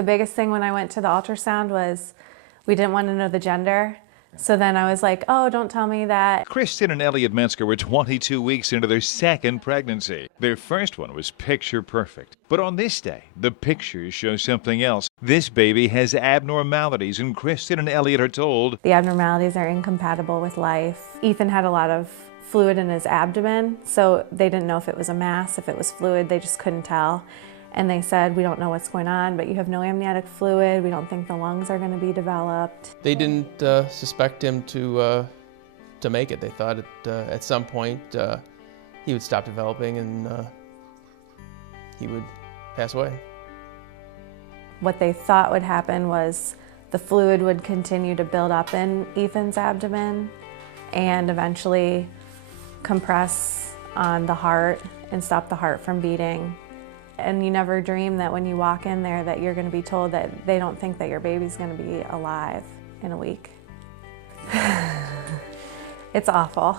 the biggest thing when I went to the ultrasound was we didn't want to know the gender. So then I was like, oh, don't tell me that. Kristen and Elliot Metzger were 22 weeks into their second pregnancy. Their first one was picture perfect. But on this day, the pictures show something else. This baby has abnormalities, and Kristen and Elliot are told The abnormalities are incompatible with life. Ethan had a lot of fluid in his abdomen, so they didn't know if it was a mass, if it was fluid, they just couldn't tell. And they said, we don't know what's going on, but you have no amniotic fluid. We don't think the lungs are going to be developed. They didn't suspect him to make it. They thought at some point he would stop developing and he would pass away. What they thought would happen was the fluid would continue to build up in Ethan's abdomen and eventually compress on the heart and stop the heart from beating. And you never dream that when you walk in there that you're going to be told that they don't think that your baby's going to be alive in a week. It's awful.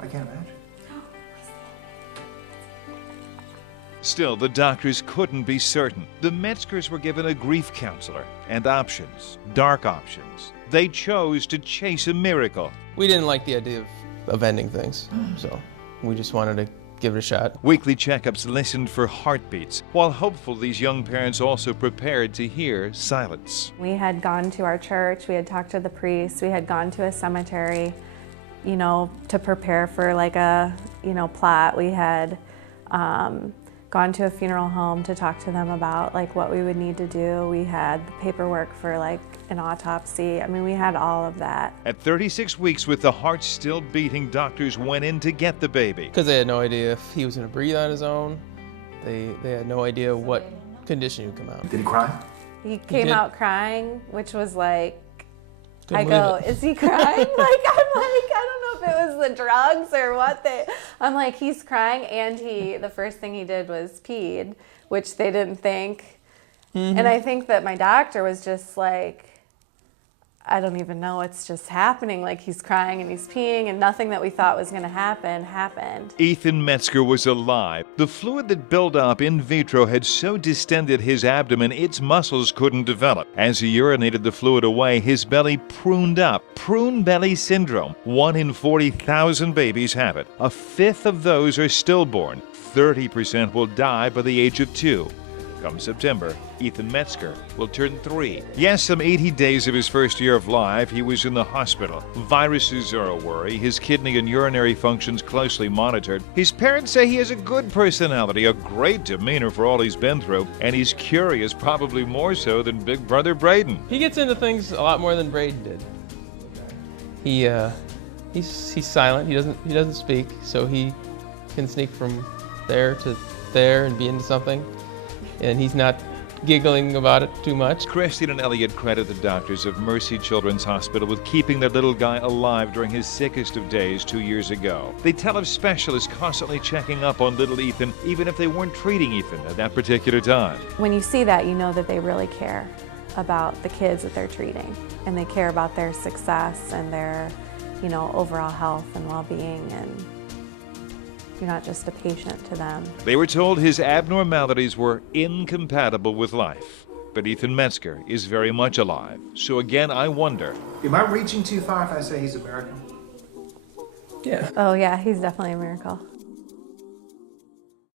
I can't imagine. Still, the doctors couldn't be certain. The Metzgers were given a grief counselor and options, dark options. They chose to chase a miracle. We didn't like the idea of ending things, so we just wanted to give it a shot. Weekly checkups listened for heartbeats, while hopeful these young parents also prepared to hear silence. We had gone to our church, we had talked to the priest, we had gone to a cemetery, you know, to prepare for like a, you know, plot. We had gone to a funeral home to talk to them about like what we would need to do. We had the paperwork for like an autopsy. I mean, we had all of that. At 36 weeks with the heart still beating, doctors went in to get the baby. Because they had no idea if he was going to breathe on his own. They had no idea what condition he would come out. Did he cry? He came out crying, which was like, Couldn't I go, believe it. is he crying? Like, I'm like, I don't know if it was the drugs or what I'm like, he's crying, and the first thing he did was peed, which they didn't think. And I think that my doctor was just like, I don't even know what's just happening. Like, he's crying and he's peeing, and nothing that we thought was going to happen happened. Ethan Metzger was alive. The fluid that built up in vitro had so distended his abdomen its muscles couldn't develop. As he urinated the fluid away, his belly pruned up. Prune belly syndrome. 1 in 40,000 babies have it. A fifth of those are stillborn. 30% will die by the age of 2. Come September, Ethan Metzger will turn 3. Yes, some 80 days of his first year of life, he was in the hospital. Viruses are a worry, his kidney and urinary functions closely monitored. His parents say he has a good personality, a great demeanor for all he's been through, and he's curious, probably more so than big brother Braden. He gets into things a lot more than Braden did. He's silent, he doesn't speak, so he can sneak from there to there and be into something. And he's not giggling about it too much. Kristen and Elliot credit the doctors of Mercy Children's Hospital with keeping their little guy alive during his sickest of days 2 years ago. They tell of specialists constantly checking up on little Ethan, even if they weren't treating Ethan at that particular time. When you see that, you know that they really care about the kids that they're treating, and they care about their success and their, you know, overall health and well-being, and you're not just a patient to them. They were told his abnormalities were incompatible with life. But Ethan Metzger is very much alive. So again, I wonder. Am I reaching too far if I say he's a miracle? Yeah. Oh yeah, he's definitely a miracle.